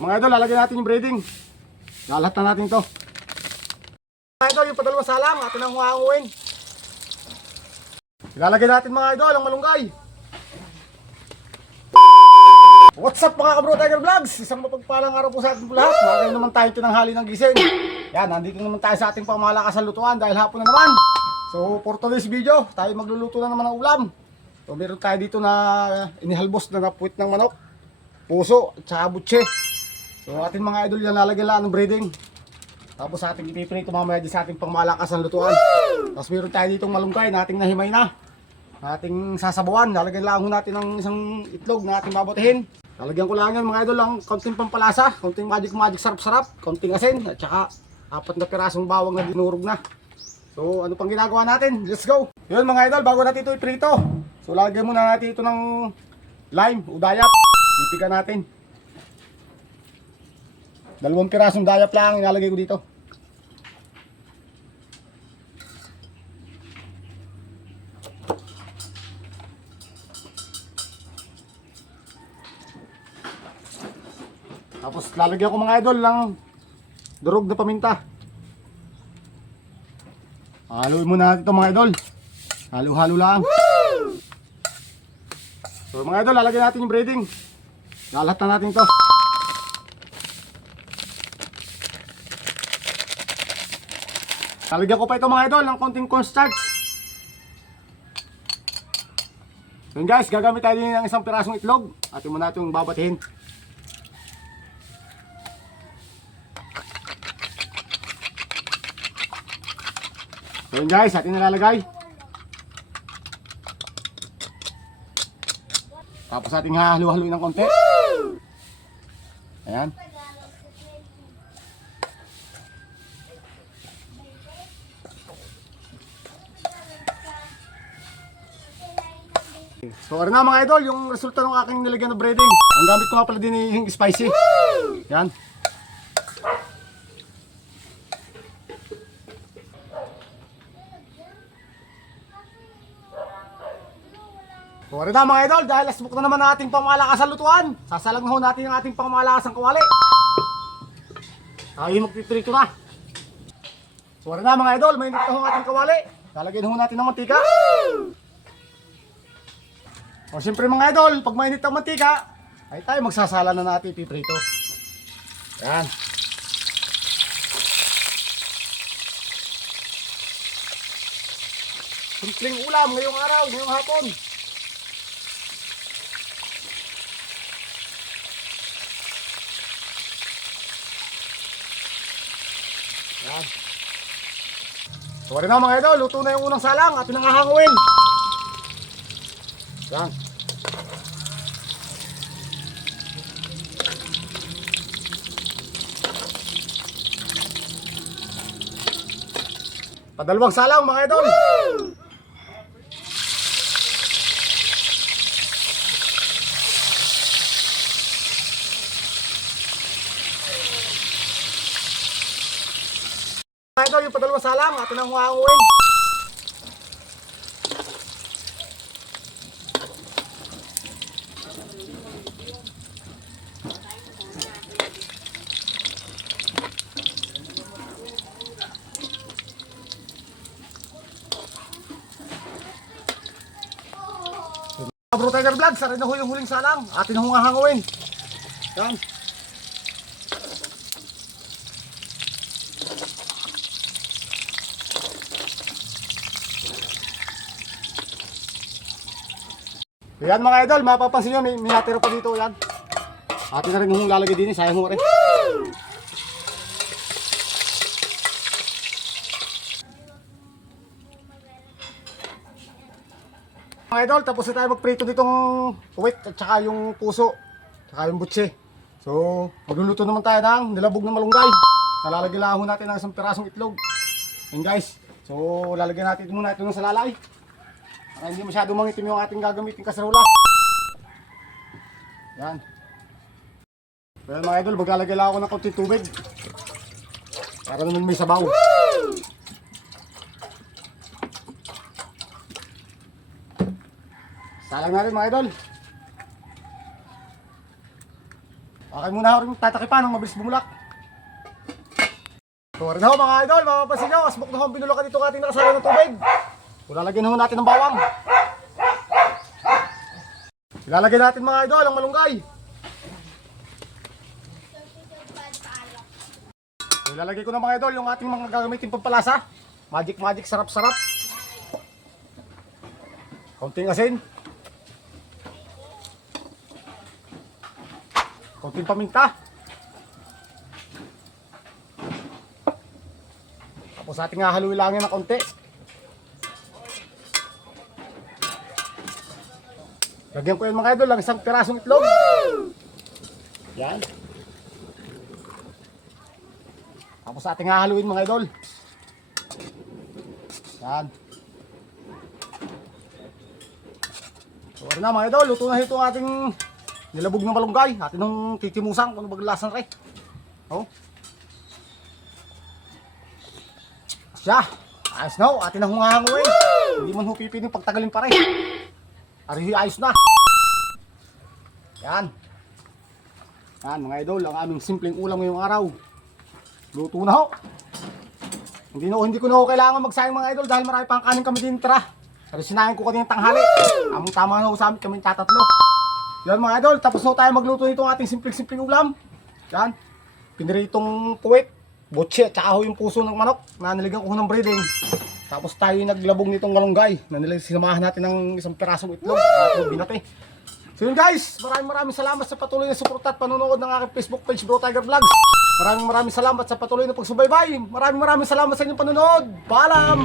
So mga idol, lalagyan natin yung breading. Lalat na natin ito. Mga idol, yung padalawang salang, atin ang huwanguin. Ilalagay natin mga idol, ang malunggay. What's up mga kabro Tiger Vlogs? Isang mapagpalang araw po sa ating lahat. Magaling naman tayo tinanghali ng gising. Yan, nandito naman tayo sa ating pangmalakasan lutuan dahil hapon na naman. So for today's video, tayo magluluto na naman ng ulam. So meron tayo dito na inihalbos na napuwit ng manok, puso at saka butse. So ating mga idol yan, lalagyan lang ng breading. Tapos ating ipiprito mamaya sa ating pangmalakasan lutuan. Tapos meron tayo ditong malunggay na ating nahimay na. Ating sasabawan, lalagyan lang natin ng isang itlog na ating babutihin. Lalagyan ko lang yan mga idol lang konting pampalasa, konting magic sarap-sarap, konting asin at saka 4 na pirasong bawang na dinurog na. So ano pang ginagawa natin? Let's go! Yun mga idol, bago natin ito iprito. So lalagyan muna natin ito ng lime o dayap. Pipigan natin. 2 pirasong dayap lang ilalagay ko dito. Tapos lalagyan ko mga idol ng durog na paminta. Haluin muna natin ito mga idol. Halo-halo lang. So mga idol, lalagyan natin yung breading. Lalat na natin ito. Lalagyan ko pa ito mga idol ng konting cornstarch. So guys, gagamit tayo din ng isang pirasong itlog. Atin muna itong babatihin. So yun guys, atin nalalagay. Tapos ating hahalo-haloin ng konti. Ayan. So ano na mga idol, yung resulta ng aking nilagyan na breading. Ang gamit ko nga pala din yung spicy. Ayan. So ano na mga idol, dahil last book na naman ating pangmalakasan lutuan. Sasalang na ho natin yung ating pangmalakasang kawali. Tayo magtitrito na. So ano na mga idol, mainit na ho ang ating kawali. Lalagyan ho natin ng mantika. O siyempre mga idol, pag mainit ang mantika, ay tayo magsasala na natin ipiprito. Ayan. Simpleng ulam ngayong araw, ngayong hapon. Yan. So rin na mga idol, luto na yung unang salang at pinangahanguin. Yan. Padalawang salang mga idol. Ito yung padalawang salang, atin ang huwanguin. Bro Tiger Vlogs, sarin na ho yung huling salang, atin ang huwanguin. Yan. Yan mga idol, mapapansin nyo, may natira pa dito yan. Atin na rin yung lalagay din, sayang ho rin. Mga idol, tapos na tayo magprito ditong puwit at saka yung puso, saka yung butse. So, magluluto naman tayo ng nilabog na malunggay. Nalalagyan lang natin ng isang pirasong itlog. Yan guys, so lalagyan natin muna ito ng salalay. Para hindi masyado mangitim yung ating gagamitin kaserola. Yan. So yan mga idol, maglalagay lang ako ng konting tubig. Para naman may sabaw. Salang natin mga idol. Okay muna ako rin tatakipan ng mabilis bumulak. So rin ho mga idol, mapapansin nyo, asbok na ho ang binulakan dito ng ating nakasala ng tubig. Lalagyan ho natin ng bawang. Ilalagay natin mga idol ang malunggay. Ilalagay ko na mga idol yung ating mga gagamitin pampalasa. Magic sarap-sarap. Konting asin. Konting paminta. Tapos ating hahaluin lang yan ng konti. Lagyan ko yan mga idol lang isang pirasong itlog. Yan. Tapos ating hahaluin mga idol. Yan. So na mga idol, luto na ito ang ating nilabog ng malunggay. Atin nung titimusang kung maglasan rin. Oh. Siya. Ayos na ho. Atin na hungahanguin. Hindi man hupipining pagtagalin pa rin. Arihoy ayos na. Yan. Yan mga idol, ang aming simpleng ulam ngayong araw. Luto na ho. Hindi ko na ho kailangan magsayang mga idol dahil marami pang kanin kami din tira. Pero sinahin ko kanina tanghali. Among tama na ho sa amin kami tatatlo. Yan mga idol, tapos na tayo magluto nitong ating simpleng ulam. Yan. Piniritong puwit, butche, tsaka ho yung puso ng manok na niligan ko ng breading. Tapos tayo naglabog nitong malunggay na sinamahan natin ng isang pirasong itlog at binate. So yun guys, maraming salamat sa patuloy na suporta at panonood ng aking Facebook page Bro Tiger Vlogs. Maraming salamat sa patuloy na pagsubaybay. Maraming salamat sa inyong panonood. Paalam!